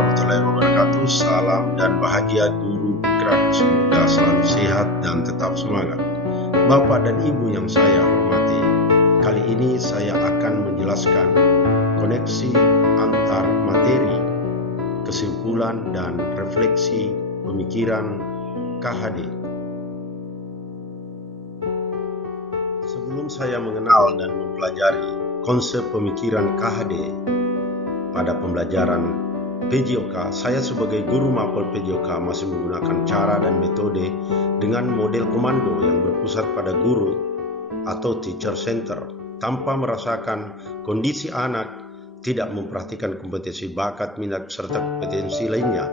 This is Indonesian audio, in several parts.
warahmatullahi wabarakatuh. Salam dan bahagia guru bergerak. Semoga selalu sehat dan tetap semangat. Bapak dan Ibu yang saya hormati, kali ini saya akan menjelaskan koneksi antar materi, kesimpulan dan refleksi pemikiran KHD. Sebelum saya mengenal dan mempelajari konsep pemikiran KHD pada pembelajaran PJOK, saya sebagai guru mapel PJOK masih menggunakan cara dan metode dengan model komando yang berpusat pada guru atau teacher center, tanpa merasakan kondisi anak, tidak memperhatikan kompetensi bakat, minat, serta kompetensi lainnya.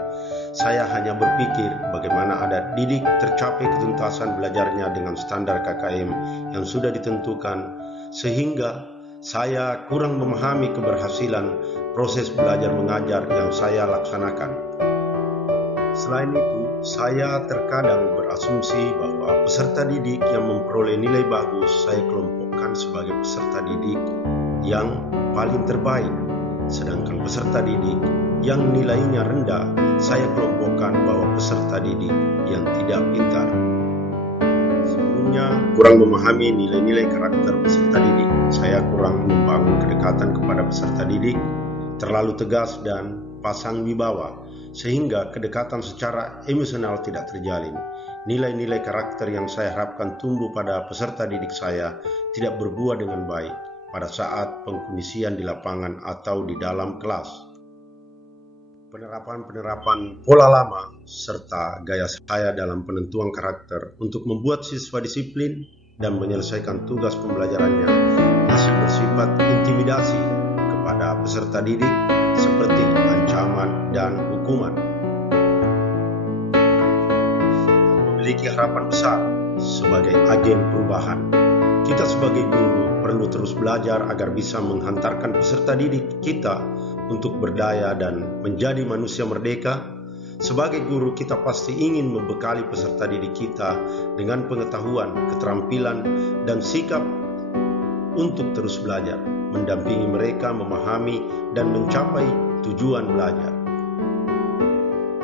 Saya hanya berpikir bagaimana anak didik tercapai ketuntasan belajarnya dengan standar KKM yang sudah ditentukan, sehingga saya kurang memahami keberhasilan proses belajar mengajar yang saya laksanakan. Selain itu, saya terkadang berasumsi bahwa peserta didik yang memperoleh nilai bagus saya kelompokkan sebagai peserta didik yang paling terbaik, sedangkan peserta didik yang nilainya rendah saya kelompokkan bahwa peserta didik yang tidak pintar. Sebelumnya, kurang memahami nilai-nilai karakter peserta didik, saya kurang membangun kedekatan kepada peserta didik, terlalu tegas dan pasang wibawa, sehingga kedekatan secara emosional tidak terjalin. Nilai-nilai karakter yang saya harapkan tumbuh pada peserta didik saya tidak berbuah dengan baik pada saat pengkondisian di lapangan atau di dalam kelas. Penerapan pola lama serta gaya saya dalam penentuan karakter untuk membuat siswa disiplin dan menyelesaikan tugas pembelajarannya masih bersifat intimidasi kepada peserta didik seperti ancaman dan hukuman. Memiliki harapan besar sebagai agen perubahan. Kita sebagai guru perlu terus belajar agar bisa menghantarkan peserta didik kita untuk berdaya dan menjadi manusia merdeka. Sebagai guru, kita pasti ingin membekali peserta didik kita dengan pengetahuan, keterampilan, dan sikap untuk terus belajar, mendampingi mereka memahami dan mencapai tujuan belajar.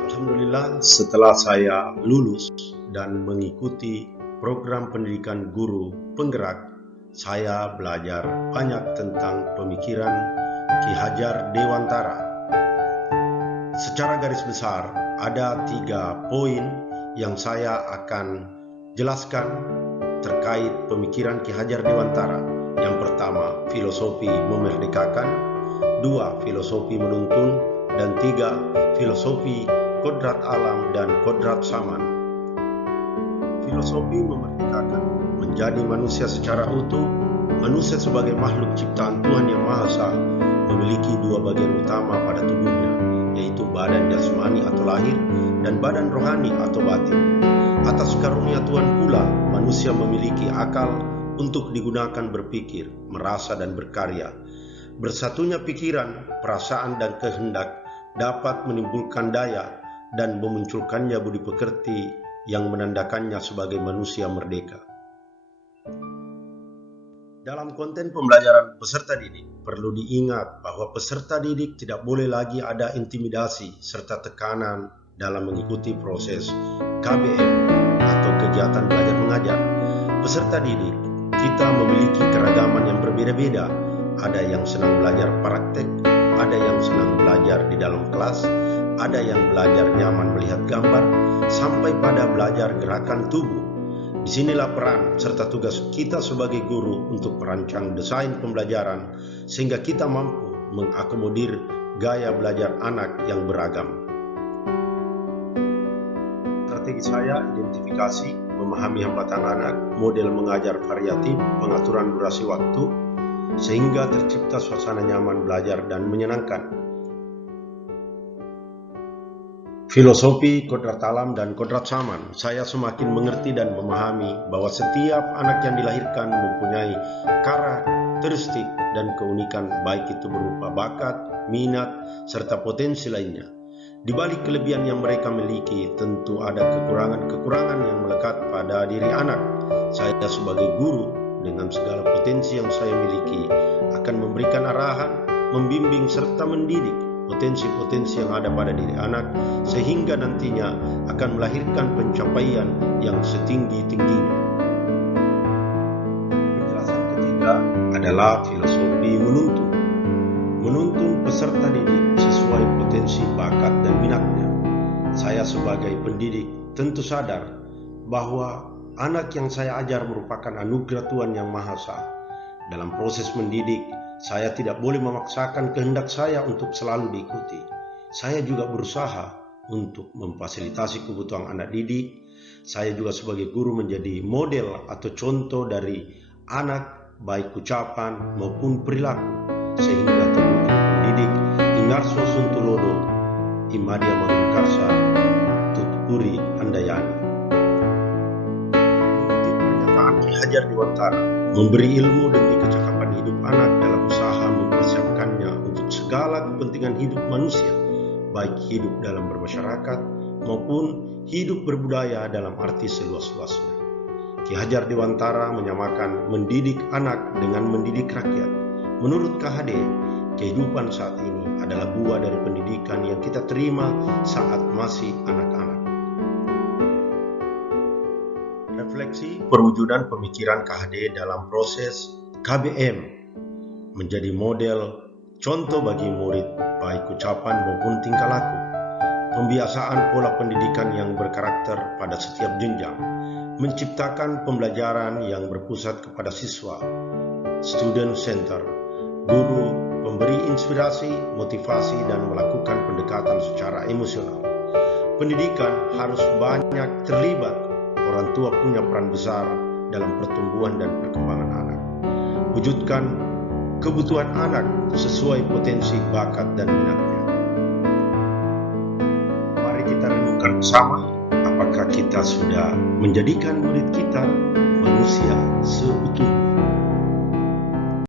Alhamdulillah, setelah saya lulus dan mengikuti program pendidikan guru penggerak, saya belajar banyak tentang pemikiran Ki Hajar Dewantara. Secara garis besar, ada 3 poin yang saya akan jelaskan terkait pemikiran Ki Hajar Dewantara. Yang pertama, filosofi memerdekakan, 2, filosofi menuntun, dan 3, filosofi kodrat alam dan kodrat zaman. Filosofi memerdekakan, menjadi manusia secara utuh. Manusia sebagai makhluk ciptaan Tuhan Yang Maha Esa memiliki 2 bagian utama pada tubuhnya, yaitu badan jasmani atau lahir dan badan rohani atau batin. Atas karunia Tuhan pula, manusia memiliki akal untuk digunakan berpikir, merasa, dan berkarya. Bersatunya pikiran, perasaan, dan kehendak dapat menimbulkan daya dan memunculkannya budi pekerti yang menandakannya sebagai manusia merdeka. Dalam konten pembelajaran peserta didik, perlu diingat bahwa peserta didik tidak boleh lagi ada intimidasi serta tekanan dalam mengikuti proses KBM atau kegiatan belajar mengajar. Peserta didik, kita memiliki keragaman yang berbeda-beda. Ada yang senang belajar praktek, ada yang senang belajar di dalam kelas, ada yang belajar nyaman melihat gambar, sampai pada belajar gerakan tubuh. Disinilah peran serta tugas kita sebagai guru untuk merancang desain pembelajaran sehingga kita mampu mengakomodir gaya belajar anak yang beragam. Strategi saya identifikasi, memahami hambatan anak, model mengajar variatif, pengaturan durasi waktu, sehingga tercipta suasana nyaman belajar dan menyenangkan. Filosofi kodrat alam dan kodrat zaman, saya semakin mengerti dan memahami bahwa setiap anak yang dilahirkan mempunyai karakteristik dan keunikan, baik itu berupa bakat, minat, serta potensi lainnya. Di balik kelebihan yang mereka miliki, tentu ada kekurangan-kekurangan yang melekat pada diri anak. Saya sebagai guru, dengan segala potensi yang saya miliki, akan memberikan arahan, membimbing, serta mendidik potensi-potensi yang ada pada diri anak, sehingga nantinya akan melahirkan pencapaian yang setinggi-tingginya. Penjelasan ketiga adalah filosofi menuntun. Menuntun peserta didik sesuai potensi, bakat, dan minatnya. Saya sebagai pendidik tentu sadar bahwa anak yang saya ajar merupakan anugerah Tuhan Yang Maha Esa. Dalam proses mendidik, saya tidak boleh memaksakan kehendak saya untuk selalu diikuti. Saya juga berusaha untuk memfasilitasi kebutuhan anak didik. Saya juga sebagai guru menjadi model atau contoh dari anak, baik ucapan maupun perilaku, sehingga terwujud pendidik Ingarso Suntulodo, Imadia Mangunkarsa, Tuturi Handayani. Mengutip pernyataan Ki Hajar Dewantara, memberi ilmu demi kecakapan hidup anak dalam usaha mempersiapkannya untuk segala kepentingan hidup manusia, baik hidup dalam bermasyarakat maupun hidup berbudaya dalam arti seluas-luasnya. Ki Hajar Dewantara menyamakan mendidik anak dengan mendidik rakyat. Menurut KHD, kehidupan saat ini adalah buah dari pendidikan yang kita terima saat masih anak-anak. Refleksi perwujudan pemikiran KHD dalam proses KBM menjadi model contoh bagi murid, baik ucapan maupun tingkah laku. Pembiasaan pola pendidikan yang berkarakter pada setiap jenjang, menciptakan pembelajaran yang berpusat kepada siswa, student center, guru, memberi inspirasi, motivasi, dan melakukan pendekatan secara emosional. Pendidikan harus banyak terlibat. Orang tua punya peran besar dalam pertumbuhan dan perkembangan anak. Wujudkan kebutuhan anak sesuai potensi, bakat, dan minatnya. Mari kita renungkan bersama, apakah kita sudah menjadikan murid kita manusia seutuhnya.